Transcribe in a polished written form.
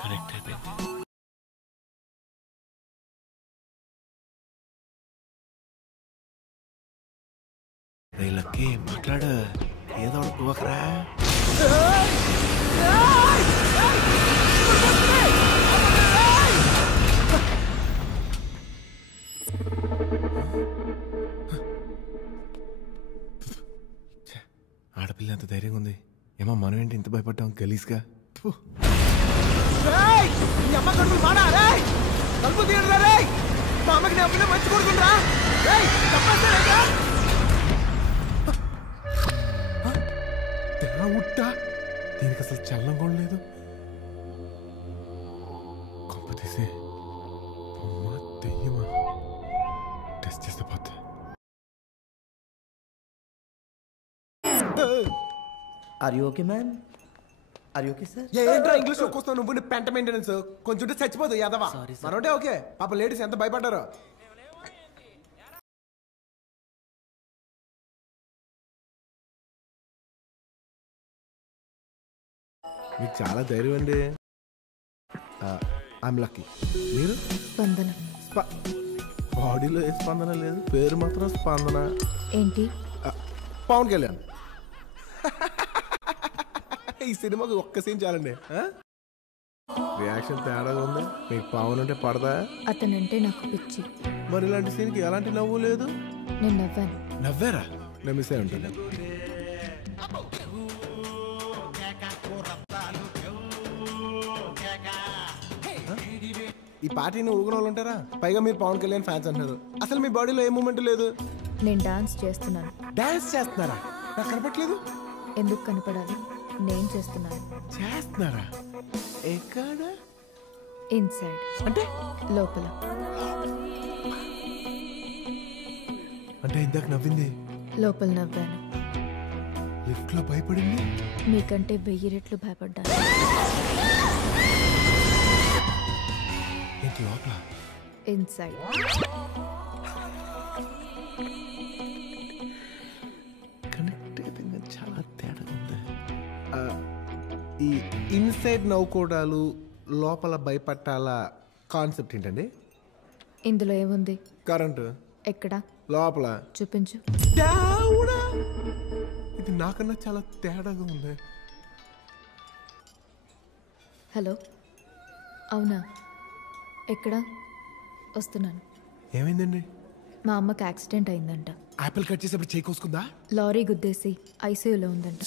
Correct అయిపోయింది. వీళ్ళకి మాట్లాడు ఏదో ఒకరా. ఆడపిల్ల ఎంత ధైర్యంగా ఉంది. ఏమో మనం ఏంటి ఇంత భయపడ్డాం గలీజ్గా. ఉట్టా దీనికి అసలు చల్లం కూడా లేదు. కొంప తీసే దెయ్యమా? టెస్ట్ చేస్తే పోతే. Are you okay ma'am? Are you okay sir? ఏంట్రా ఇంగ్లీష్ వస్తావు నువ్వు? పెంట మెయింటెనెన్స్ కొంచెం చచ్చిపోదు యాదవా. మనోటే ఓకే. పాప లేడీస్ ఎంత భయపడ్డారో. మీకు చాలా ధైర్యం అండి. I'm lucky. మీరు? స్పందన. బాడీలో ఏ స్పందన లేదు, పేరు మాత్రం స్పందన. ఏంటి? పవన్ కళ్యాణ్. ఈ సినిమాకి ఒక్క సీన్ చాలండి. రియాక్షన్ తేడాగా ఉంది. మీకు పవన్ అంటే పడదా? అతనంటే నాకు పిచ్చి. మరి ఇలాంటి సీన్కి ఎలాంటి నవ్వు లేదు. నేను నవ్వాను. నవ్వారా? నేను మిస్ అయి ఉంటాను. ఈ పార్టీని ఊగిన వాళ్ళు ఉంటారా? పైగా మీరు పవన్ కళ్యాణ్ ఫ్యాన్స్ అంటారు. అసలు మీ బాడీలో ఏ మూమెంట్ లేదు. నేను డాన్స్ చేస్తున్నాను. డాన్స్ చేస్తున్నారా? నాకు కనపట్లేదు. ఎందుకు కనపడాలి? నేను చేస్తున్నాను. చేస్తున్నారా? ఎక్కడ? ఇన్సైడ్. అంటే లోపల. అంటే ఇందాక నవ్వింది లోపల నవ్వాను. లిఫ్ట్ లో భయపడింది. మీకంటే 1000 రెట్లు భయపడ్డాను. ఏంటి లోపల? ఇన్సైడ్. కనెక్ట్ అయిపోయింది. చాలా తేడా ఉంది. ఈ ఇన్సైడ్ నవ్వుకోవడాలు లోపల భయపట్టాల కాన్సెప్ట్ ఏంటండి? ఇందులో ఏముంది? కరెంటు. ఎక్కడ? లోపల. చూపించు. ఇది నాకన్నా చాలా తేడాగా ఉంది. హలో, అవునా? ఎక్కడ? వస్తున్నాను. ఏమైందండి? మా అమ్మకి యాక్సిడెంట్ అయిందంట. యాపిల్ కట్ చేసేప్పుడు చేయి కోసుకుందా? లారీ గుద్దేసి ఐసీయూలో ఉందంట.